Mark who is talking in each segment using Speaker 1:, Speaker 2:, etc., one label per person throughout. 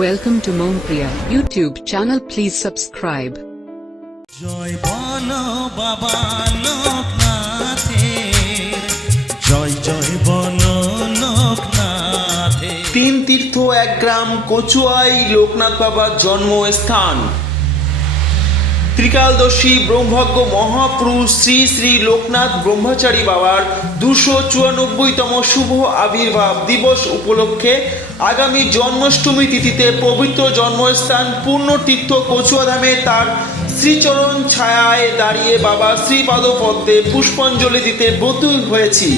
Speaker 1: Welcome to Mompriya YouTube channel. Please subscribe.
Speaker 2: জয় বল বাবা লোকনাথের জয় জয় বল লোকনাথের
Speaker 3: তিন তীর্থ এক গ্রাম কচুয়াই লোকনাথ বাবার জন্মস্থান ত্রিকালদর্শী ব্রহ্মজ্ঞ মহাপুরুষ শ্রী শ্রী লোকনাথ ব্রহ্মচারী বাবার দুশো চুরানব্বইতম শুভ আবির্ভাব দিবস উপলক্ষে আগামী জন্মাষ্টমী তিথিতে পবিত্র জন্মস্থান পূর্ণ পূর্ণতীর্থ কচুয়াধামে তার শ্রীচরণ ছায়ায় দাঁড়িয়ে বাবা শ্রীপাদ পদ্মে পুষ্পাঞ্জলি দিতে ব্রতী হয়েছি।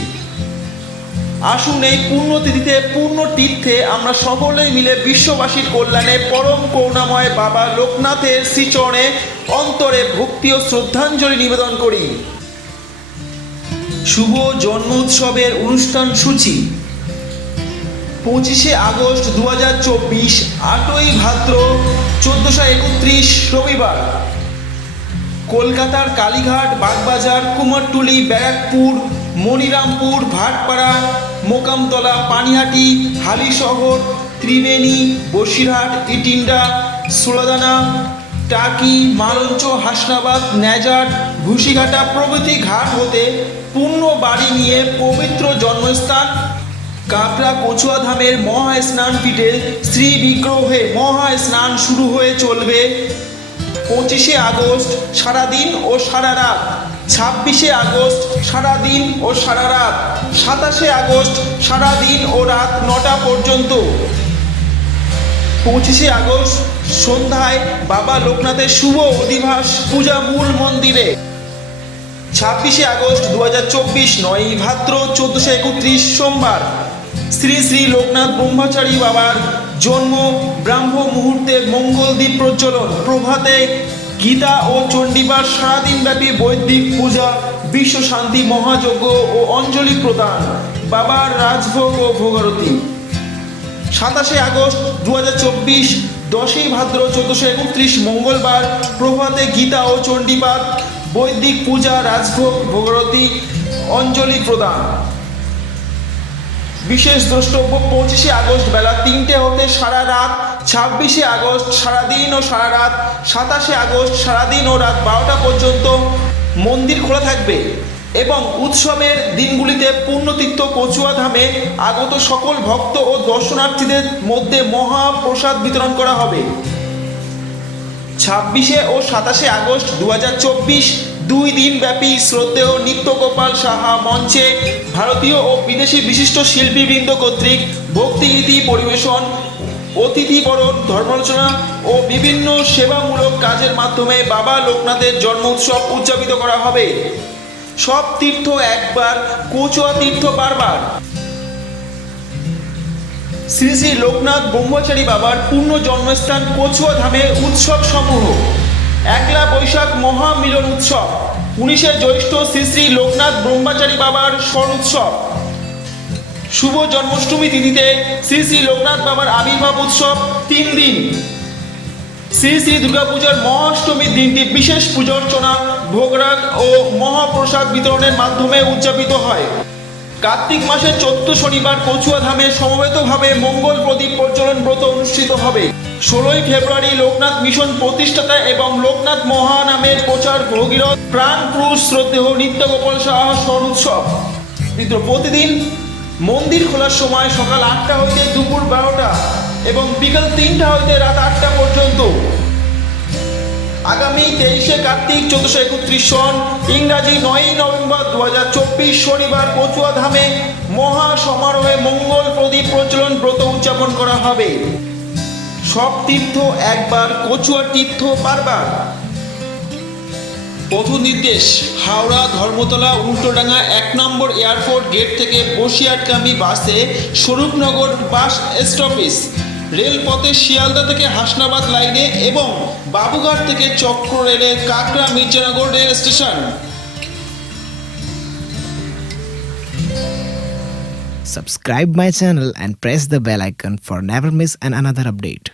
Speaker 3: আসুন এই পুণ্যতিথিতে পূর্ণ তীর্থে আমরা সকলেই মিলে বিশ্ববাসীর কল্যাণে পরম করুণাময় বাবা লোকনাথের শ্রীচরণে অন্তরে ভক্তি ও শ্রদ্ধাঞ্জলি নিবেদন করি। শুভ জন্ম উৎসবের অনুষ্ঠান সূচি। পঁচিশে আগস্ট দু হাজার চব্বিশ, আটই ভাদ্র চোদ্দোশো একত্রিশ রবিবার। কলকাতার কালীঘাট, বাগবাজার, কুমারটুলি, ব্যারাকপুর মনিরামপুর ভাটপাড়া, মোকামতলা, পানিহাটি, হালিশহর, ত্রিবেণী, বসিরহাট, ইটিন্ডা সোলাদানা টাকি, মালঞ্চ, হাসনাবাদ ন্যাজার ঘুষিঘাটা প্রভৃতি ঘাট হতে পূর্ণ বাড়ি নিয়ে পবিত্র জন্মস্থান কাকড়া কচুয়া ধামের মহা স্নান পিঠে শ্রী বিগ্রহে মহা স্নান শুরু হয়ে চলবে পঁচিশে আগস্ট সারাদিন ও সারা রাত। ছাব্বিশে আগস্ট সারাদিন ও সারা রাত সাতাশে আগস্ট সারাদিন ও রাত নটা পর্যন্ত। পঁচিশে আগস্ট সন্ধ্যায় বাবা লোকনাথের শুভ অধিবাস পূজা মূল মন্দিরে। ছাব্বিশে আগস্ট দু হাজার চব্বিশ নয়ই ভাদ্র চোদ্দশো একত্রিশ সোমবার। শ্রী শ্রী লোকনাথ ব্রহ্মচারী বাবার জন্ম ব্রাহ্ম মুহূর্তে মঙ্গল দ্বীপ প্রজ্বলন। প্রভাতে গীতা ও চণ্ডীবার সারাদিনব্যাপী বৈদিক পূজা, বিশ্ব শান্তি মহাযজ্ঞ ও অঞ্জলি প্রদান, বাবার রাজভোগ ও ভোগারতি। সাতাশে আগস্ট দু হাজার চব্বিশ, দশই ভাদ্র চোদ্দশো একত্রিশ মঙ্গলবার প্রভাতে গীতা ও চণ্ডীপাঠ, বৈদিক পূজা, রাজভোগ, ভোগরতি, অঞ্জলি প্রদান। বিশেষ দ্রষ্টব্য পঁচিশে আগস্ট বেলা তিনটে হতে সারা রাত ছাব্বিশে আগস্ট সারাদিন ও সারা রাত, সাতাশে আগস্ট সারাদিন ও রাত বারোটা পর্যন্ত মন্দির খোলা থাকবে এবং উৎসবের দিনগুলিতে পূর্ণতীর্থ কচুয়া ধামে আগত সকল ভক্ত ও দর্শনার্থীদের মধ্যে মহাপ্রসাদ বিতরণ করা হবে। ছাব্বিশে ও সাতাশে আগস্ট দু দুই দিন ব্যাপী শ্রদ্ধেয় নিত্যগোপাল সাহা মঞ্চে ভারতীয় ও বিদেশি বিশিষ্ট শিল্পীবৃন্দ কর্তৃক ভক্তিগীতি পরিবেশন অতিথিবরণ ধর্মালোচনা ও বিভিন্ন সেবামূলক কাজের মাধ্যমে বাবা লোকনাথের জন্ম উৎসব উদযাপিত করা হবে। সব তীর্থ একবার, কোচুয়া তীর্থ বারবার। শ্রী শ্রী লোকনাথ ব্রহ্মচারী বাবার পূর্ণ জন্মস্থান কচুয়া ধামে উৎসব সমূহ। একলা বৈশাখ মহামিলন উৎসব। উনিশে জ্যৈষ্ঠ শ্রী শ্রী লোকনাথ ব্রহ্মচারী বাবার স্বর উৎসব। শুভ জন্মাষ্টমী তিথিতে শ্রী শ্রী লোকনাথ বাবার আবির্ভাব উৎসব তিন দিন। শ্রী শ্রী দুর্গাপূজার মহাষ্টমীর দিনটি বিশেষ পূজার্চনা ভোগরাগ ও মহাপ্রসাদ বিতরণের মাধ্যমে উদযাপিত হয়। কার্তিক মাসের চোদ্দ শনিবার কচুয়া ধামে সমবেতভাবে মঙ্গল প্রদীপ প্রজ্বলন ব্রত অনুষ্ঠিত হবে। ষোলোই ফেব্রুয়ারি লোকনাথ মিশন প্রতিষ্ঠাতা এবং লোকনাথ মহা নামের প্রচার ভগীরথ প্রাণ পুরুষ শ্রদ্ধেয় নিত্যগোপাল সাহা স্বর উৎসব। প্রতিদিন মন্দির খোলার সময় সকাল আটটা হইতে দুপুর বারোটা এবং বিকাল তিনটা হইতে রাত আটটা পর্যন্ত। আগামী তেইশে কার্তিক, চোদ্দশো একত্রিশ সন, ইংরাজি নয়ই নভেম্বর দু হাজার চব্বিশ শনিবার কচুয়া ধামে মহা সমারোহে মঙ্গল প্রদীপ প্রচলন ব্রত উদযাপন করা হবে। সব তীর্থ একবার, কচুয়া তীর্থ বারবার। পথ নির্দেশ হাওড়া, ধর্মতলা, উল্টোডাঙ্গা, এক নম্বর এয়ারপোর্ট গেট থেকে বসিরহাটগামী বাসে স্বরূপনগর বাস স্টপেজ, রেলপথে শিয়ালদা থেকে হাসনাবাদ লাইনে এবং বাবুঘাট থেকে চক্র রেলে Kakra Mirzanagar rail station
Speaker 4: Subscribe my channel and press the bell icon for never miss an another update.